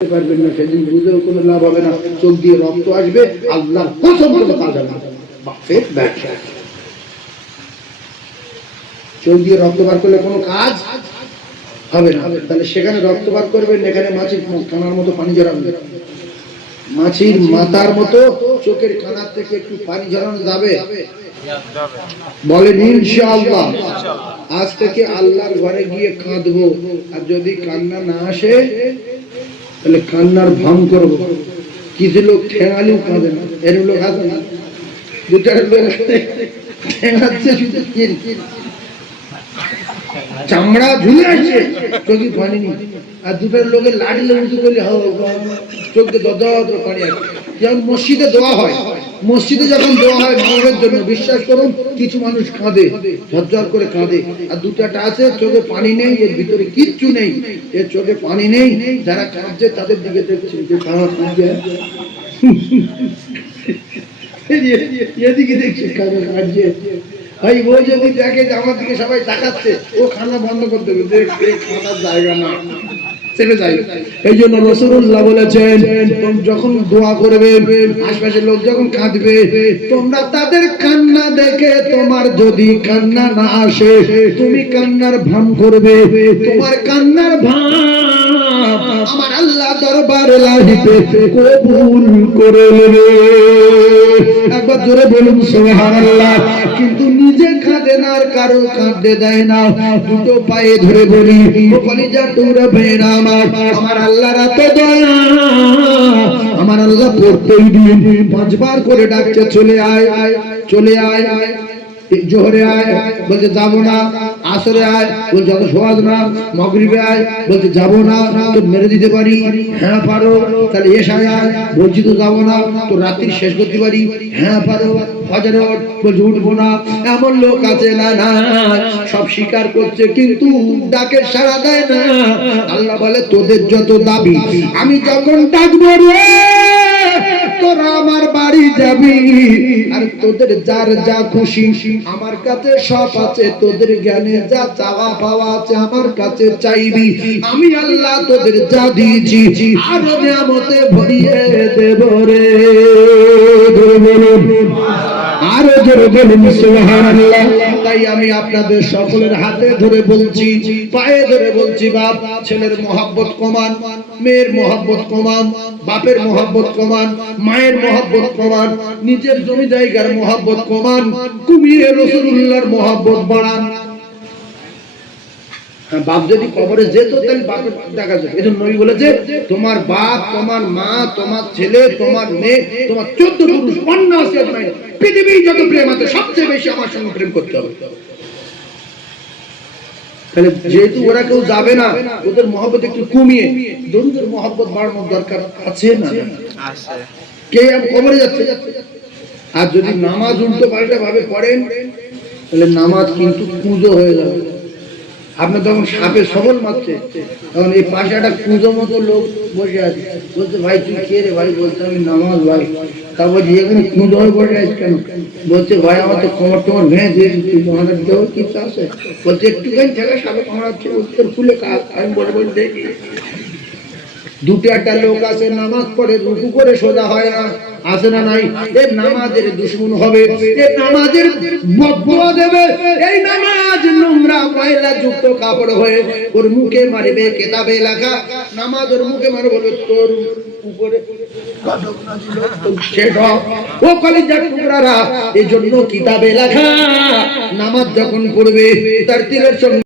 পারবেন না, সেদিন বুঝেও কোনো লাভ হবে না। চোখ দিয়ে রক্ত আসবে, আল্লাহর কসম করে কাজ হবে না। বাপের ব্যবসা, চোখ দিয়ে রক্ত বার করলে কোনো কাজ হবে না। তাহলে সেখানে রক্ত বার করবেন, এখানে মাছির কানার মতো পানি ঝরাবে, মাছির মাথার মতো চোখের কানার থেকে একটু পানি ঝরানো যাবে? বলেন ইনশাআল্লাহ। আজ থেকে আল্লাহর ঘরে গিয়ে কাঁদবো, আর যদি কান্না না আসে তাহলে কান্নার ভান করবো। কিছু লোক ঠেঙালেও কাঁদে না, এর লোক আছে না, দুটার লোক ঠেঙাচ্ছে শুধু চামড়া ঝুলে আসছে, চোখে পানি নেই। আর দুটার লোকের লাঠি উঁচু করলে চোখে দদ পানি আসে। যেমন মসজিদে দোয়া হয়, মসজিদে যখন দোয়া হয় মানবের জন্য, বিশ্বাস করুন কিছু মানুষ কাঁদে, ঝরঝর করে কাঁদে। আর দুটাটা আছে চোখে পানি নেই, এর ভিতরে কিচ্ছু নেই, এর চোখে পানি নেই। যারা কাঁদছে তাদের দিকে দেখছে যে এদিকে দেখছে কাঁদছে। ভাই ও যদি দেখে যে আমার দিকে সবাই তাকাচ্ছে, ও খানা বন্ধ করতে হবে, খানার জায়গা না, ছেড়ে যাই। এই জন্য রাসূলুল্লাহ বলেছেন, যখন দোয়া করবে আশপাশের লোক যখন কাঁদবে, তোমরা তাদের কান্না দেখে তোমার যদি কান্না না আসে, তুমি কান্নার ভান করবে। তোমার কান্নার ভান আমার আল্লাহ দরবারে লাহিতে কবুল করে নেবে। একবার জোরে বলুন সুবহানাল্লাহ। কিন্তু নিজে কাঁদে না, আর কারো কাঁদতে দেয় না। দুটো পায়ে ধরে বলি, ও কলিজা টুকরা বেনা আমার আল্লাহর এত দয়া, আমার আল্লাহ প্রত্যেক দিন 5 বার করে ডাকছে, চলে আয় চলে আয়। জোহরে আয় বলছে যাবো না, আসরে আয় বলছে অত সহজ না, মাগরিবে আয় বলছে যাবো না, তো মেরে দিতে পারি, হ্যাঁ পারো। তাহলে এশায় আয় বলছি তো যাবো না, তো রাত্রি শেষ করতে পারি, হ্যাঁ পারো। ফজরে বলছে উঠবো না। এমন লোক আছে না, না সব স্বীকার করছে কিন্তু ডাকে সাড়া দেয় না। আল্লাহ বলে তোদের যত দাবি, আমি যখন ডাকবো রে তোরা আমার বাড়ি যাবি, আর তোদের যার যা খুশি আমার কাছে সব আছে, তোদের জ্ঞানে যা চাওয়া পাওয়া আছে আমার কাছে চাইবি। আমি আল্লাহ তোদের যা দিয়েছি আরো নিয়ামতে ভরিয়ে দেব রে। আরো জোরে বলুন সুবহানাল্লাহ। তাই আমি আপনাদের সকলের হাতে ধরে বলছি, পায়ে ধরে বলছি, বাপ ছেলের মহব্বত কমান, মেয়ের মহব্বত কমান, বাপের মহব্বত কমান, মায়ের মহব্বত কমান, নিজের জমি জায়গার মহব্বত কমান, কমিয়ে রাসূলুল্লাহর মহব্বত বাড়ান। বাপ যদি কবরে যেত তাহলে বাপের দেখা যেত। এই জন্য নবী বলেছে, তোমার বাপ, তোমার মা, তোমার ছেলে, তোমার মেয়ে, তোমার 14 পুরুষ, অন্য আছে নাই, পৃথিবীর যত প্রেম আছে সবচেয়ে বেশি আমার সঙ্গে প্রেম করতে হবে। তাহলে যেহেতু ওরা কেউ যাবে না, ওদের মহব্বত একটু কমিয়ে দরুদের মহব্বত বাড়ানোর দরকার আছে না? আছে। কে কবরে যাচ্ছে? আর যদি নামাজ উল্টো পাল্টা ভাবে পড়েন তাহলে নামাজ কিন্তু পুজো হয়ে যাবে। আপনার তখন সাপে সবল মারছে, তখন এই পাশে একটা কুঁজো মতো লোক বসে আছে, বলছে ভাই তুই কে রে ভাই? বলছে আমি নামাজ ভাই। তারপর যে এখানে কুঁজো হয়ে বসে আছে কেন? বলছে ভাই আমার তো কোমর টোমর ভেঙে দিয়েছি, তুই তোমাদের দেহ কিছু আছে? বলছে একটুখানি থেকে সাপে কামড়াচ্ছে, উত্তর খুলে কাজ। আমি বলে বলে দেখি দুটো একটা লোক আছে নামাজ পড়ে রুকু করে সোজা হয় না, আছে না নাই? এই নামাজের দুশমন হবে, এই নামাজের বদদুয়া দেবে, এই নামাজ নোংরা ময়লা যুক্ত কাপড় হয়ে ওর মুখে মারবে কিতাবে লেখা নামাজ, ওর মুখে মারবে, বলবে তোর উপরে গজব নাজিল সেটা। ও কলিজার টুকরারা, এই জন্য কিতাবে লেখা নামাজ যখন পড়বে তার তিলের সঙ্গে